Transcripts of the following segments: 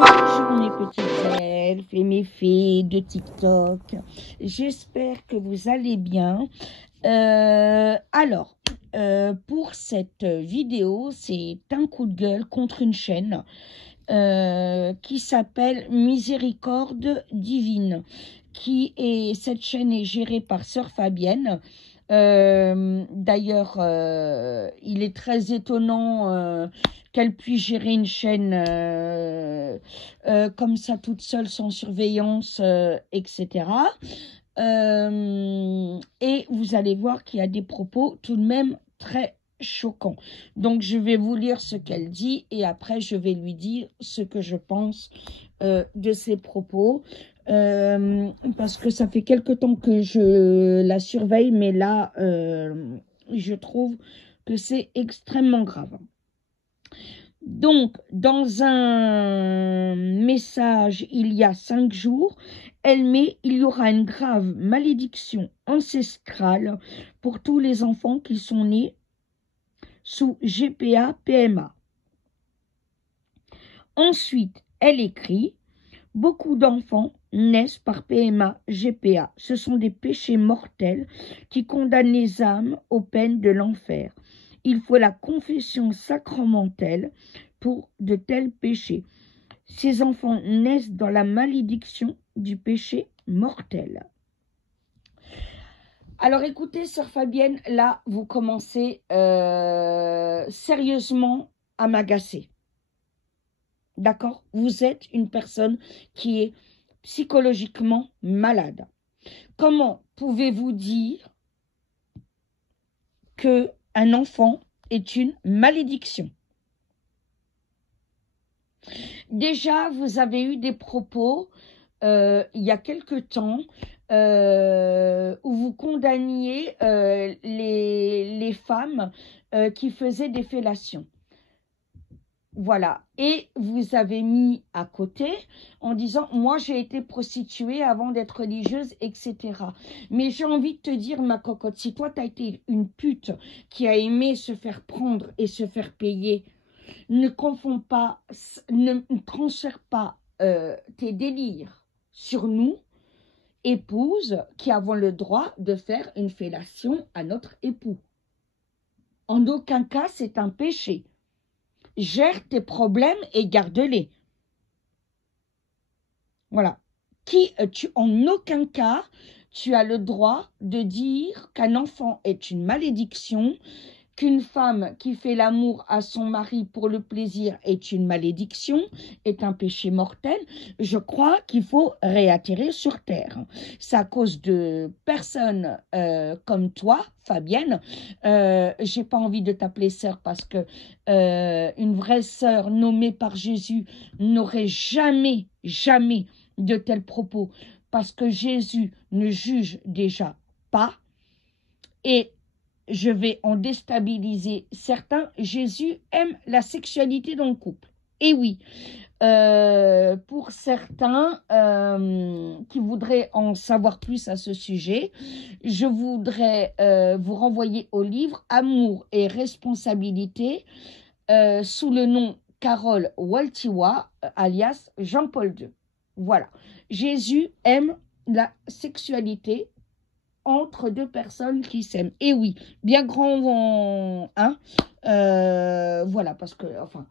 Bonjour mes petites elfes et mes fées de TikTok. J'espère que vous allez bien. Pour cette vidéo, c'est un coup de gueule contre une chaîne qui s'appelle Miséricorde Divine. Cette chaîne est gérée par Sœur Fabienne. D'ailleurs, il est très étonnant qu'elle puisse gérer une chaîne comme ça toute seule, sans surveillance, etc. Et vous allez voir qu'il y a des propos tout de même très choquants. Donc, je vais vous lire ce qu'elle dit et après, je vais lui dire ce que je pense de ses propos. Parce que ça fait quelque temps que je la surveille, mais là, je trouve que c'est extrêmement grave. Donc, dans un message, il y a 5 jours, elle met « Il y aura une grave malédiction ancestrale pour tous les enfants qui sont nés sous GPA-PMA ». Ensuite, elle écrit « Beaucoup d'enfants naissent par PMA-GPA. Ce sont des péchés mortels qui condamnent les âmes aux peines de l'enfer. Il faut la confession sacramentelle pour de tels péchés. Ces enfants naissent dans la malédiction du péché mortel. » Alors écoutez, Sœur Fabienne, là, vous commencez sérieusement à m'agacer. D'accord? Vous êtes une personne qui est psychologiquement malade. Comment pouvez-vous dire qu'un enfant est une malédiction? Déjà, vous avez eu des propos il y a quelque temps où vous condamniez les femmes qui faisaient des fellations. Voilà, et vous avez mis à côté en disant « Moi, j'ai été prostituée avant d'être religieuse, etc. » Mais j'ai envie de te dire, ma cocotte, si toi, tu as été une pute qui a aimé se faire prendre et se faire payer, ne confonds pas, ne transfère pas tes délires sur nous, épouses, qui avons le droit de faire une fellation à notre époux. En aucun cas, c'est un péché. Gère tes problèmes et garde-les. Voilà. En aucun cas, tu as le droit de dire qu'un enfant est une malédiction, qu'une femme qui fait l'amour à son mari pour le plaisir est une malédiction, est un péché mortel. Je crois qu'il faut réatterrir sur terre. C'est à cause de personnes comme toi, Fabienne. J'ai pas envie de t'appeler sœur parce que une vraie sœur nommée par Jésus n'aurait jamais de tels propos, parce que Jésus ne juge déjà pas. Et je vais en déstabiliser certains. Jésus aime la sexualité dans le couple. Et oui, pour certains qui voudraient en savoir plus à ce sujet, je voudrais vous renvoyer au livre « Amour et responsabilité » sous le nom Carole Wojtyła, alias Jean-Paul II. Voilà. Jésus aime la sexualité entre deux personnes qui s'aiment. Et oui, bien grand, hein, voilà, parce que, enfin,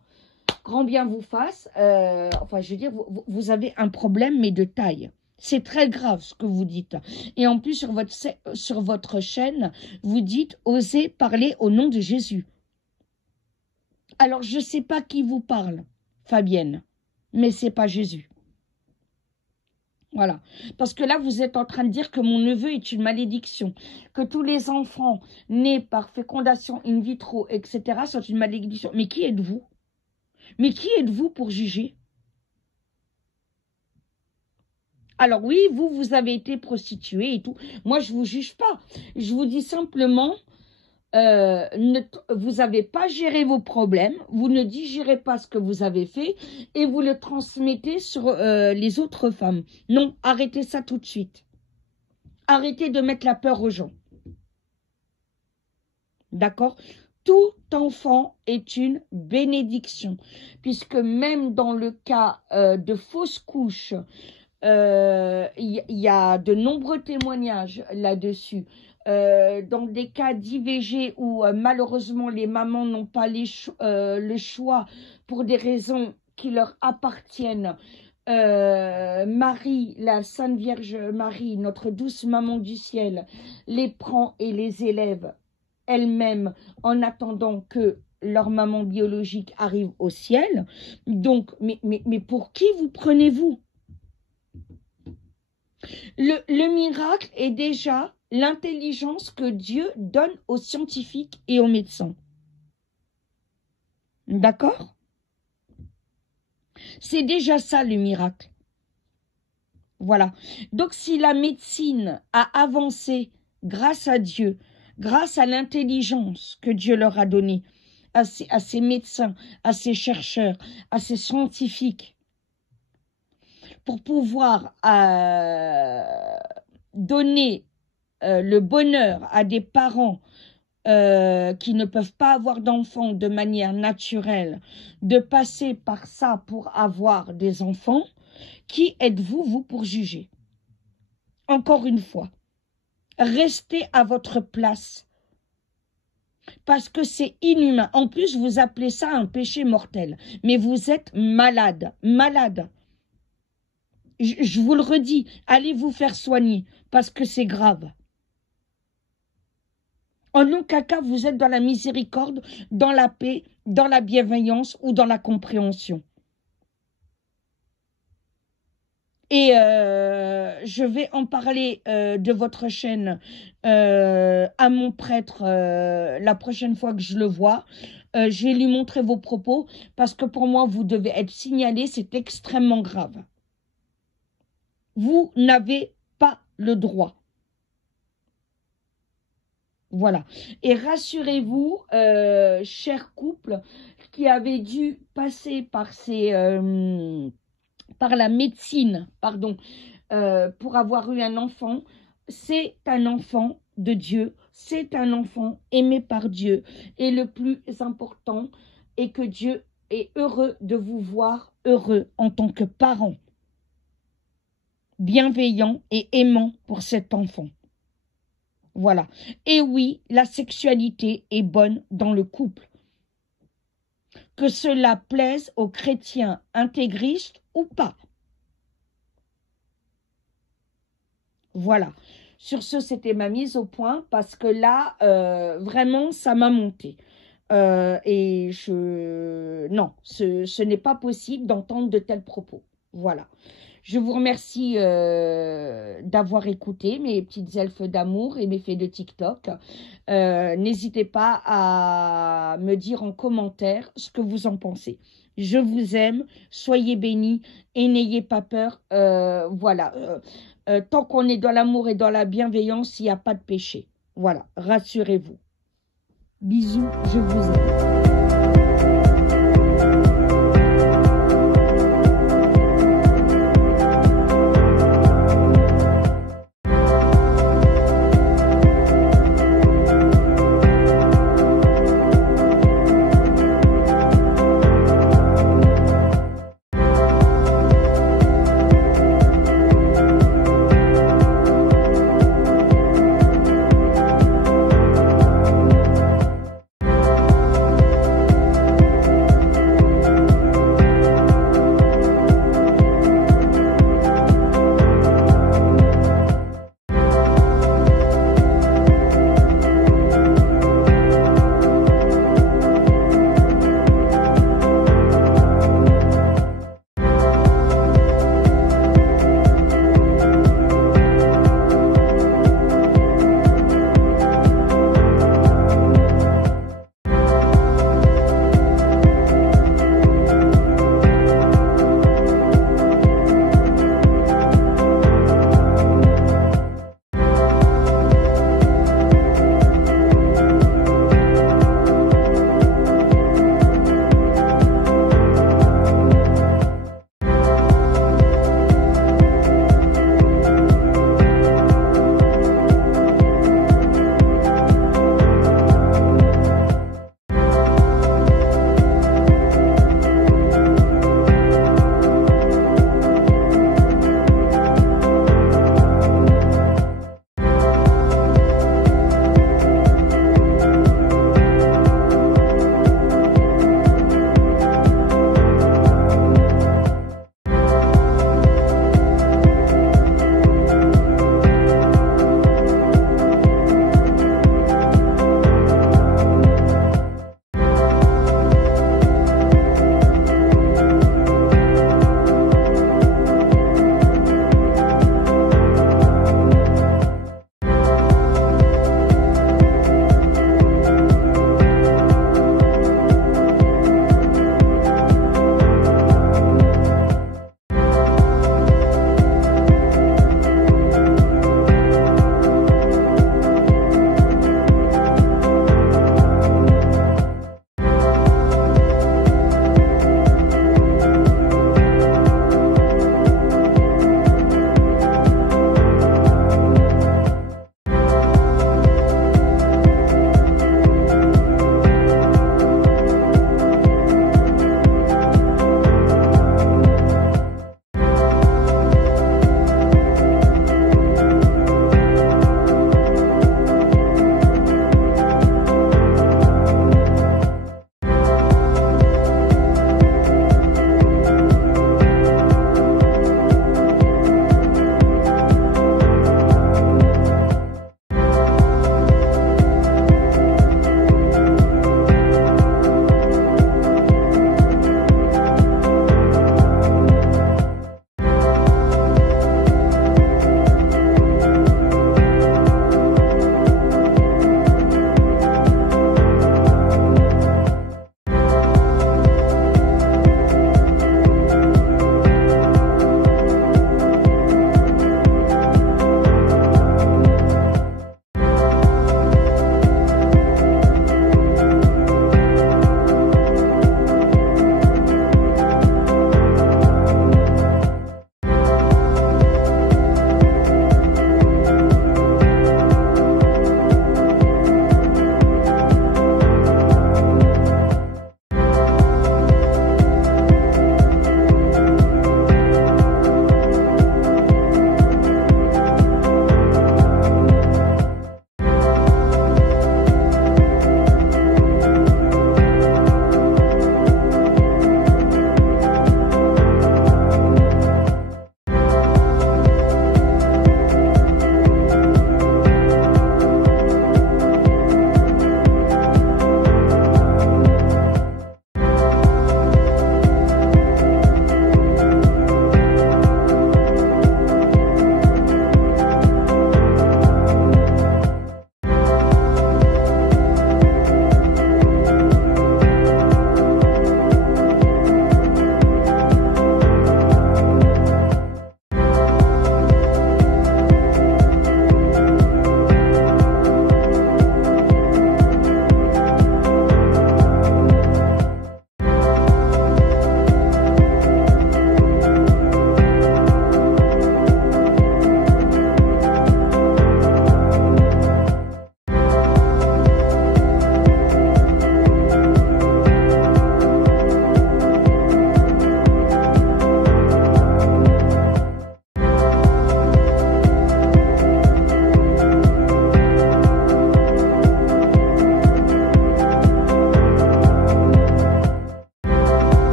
grand bien vous fasse, enfin, je veux dire, vous avez un problème, mais de taille. C'est très grave ce que vous dites. Et en plus, sur votre chaîne, vous dites « Osez parler au nom de Jésus ». Alors, je ne sais pas qui vous parle, Fabienne, mais ce n'est pas Jésus. Voilà, parce que là, vous êtes en train de dire que mon neveu est une malédiction, que tous les enfants nés par fécondation in vitro, etc., sont une malédiction. Mais qui êtes-vous? Mais qui êtes-vous pour juger? Alors oui, vous avez été prostituée et tout. Moi, je ne vous juge pas. Je vous dis simplement, vous n'avez pas géré vos problèmes, vous ne digérez pas ce que vous avez fait et vous le transmettez sur les autres femmes. Non, arrêtez ça tout de suite. Arrêtez de mettre la peur aux gens. D'accord? tout enfant est une bénédiction, puisque même dans le cas de fausses couches, y a de nombreux témoignages là-dessus. Dans des cas d'IVG où malheureusement les mamans n'ont pas le choix pour des raisons qui leur appartiennent, Marie, la Sainte Vierge Marie, notre douce maman du ciel, les prend et les élève elle-même en attendant que leur maman biologique arrive au ciel. Donc, mais pour qui vous prenez-vous? Le miracle est déjà l'intelligence que Dieu donne aux scientifiques et aux médecins. D'accord? C'est déjà ça le miracle. Voilà. Donc si la médecine a avancé grâce à Dieu, grâce à l'intelligence que Dieu leur a donnée, à ces médecins, à ces chercheurs, à ces scientifiques, pour pouvoir donner le bonheur à des parents qui ne peuvent pas avoir d'enfants de manière naturelle, de passer par ça pour avoir des enfants, qui êtes-vous, vous, pour juger? Encore une fois, restez à votre place, parce que c'est inhumain. En plus, vous appelez ça un péché mortel, mais vous êtes malade, malade. Je vous le redis, allez vous faire soigner, parce que c'est grave. En aucun cas, vous êtes dans la miséricorde, dans la paix, dans la bienveillance ou dans la compréhension. Et je vais en parler de votre chaîne à mon prêtre la prochaine fois que je le vois. Je vais lui montrer vos propos parce que pour moi, vous devez être signalé, c'est extrêmement grave. Vous n'avez pas le droit. Voilà. Et rassurez-vous, cher couple, qui avait dû passer par par la médecine, pardon, pour avoir eu un enfant, c'est un enfant de Dieu, c'est un enfant aimé par Dieu. Et le plus important est que Dieu est heureux de vous voir heureux en tant que parent, bienveillant et aimant pour cet enfant. Voilà. Et oui, la sexualité est bonne dans le couple. Que cela plaise aux chrétiens intégristes ou pas. Voilà. Sur ce, c'était ma mise au point parce que là, vraiment, ça m'a monté. Et non, ce n'est pas possible d'entendre de tels propos. Voilà. Je vous remercie d'avoir écouté mes petites elfes d'amour et mes faits de TikTok. N'hésitez pas à me dire en commentaire ce que vous en pensez. Je vous aime, soyez bénis et n'ayez pas peur. Voilà. Tant qu'on est dans l'amour et dans la bienveillance, il n'y a pas de péché. Voilà, rassurez-vous. Bisous, je vous aime.